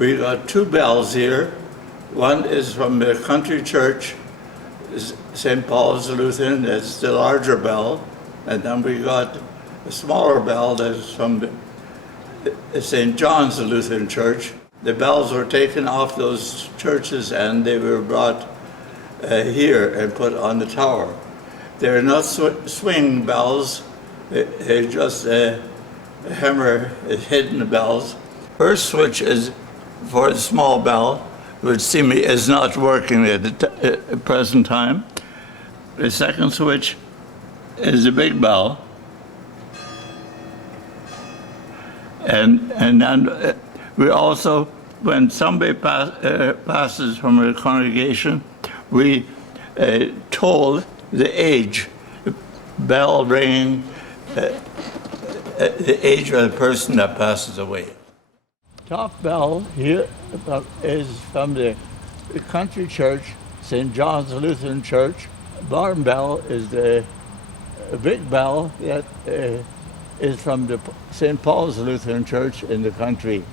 We got two bells here. One is from the country church, St. Paul's Lutheran, that's the larger bell. And then we got a smaller bell that's from the St. John's Lutheran Church. The bells were taken off those churches and they were brought here and put on the tower. They're not swing bells, they're just hammer hidden bells. First switch is for the small bell, which seemingly is not working at the present time. The second switch is the big bell. And then we also, when somebody passes from a congregation, we toll the age, bell ringing, the age of the person that passes away. Top bell here is from the country church, St. John's Lutheran Church. Bottom bell is the big bell that is from the St. Paul's Lutheran Church in the country.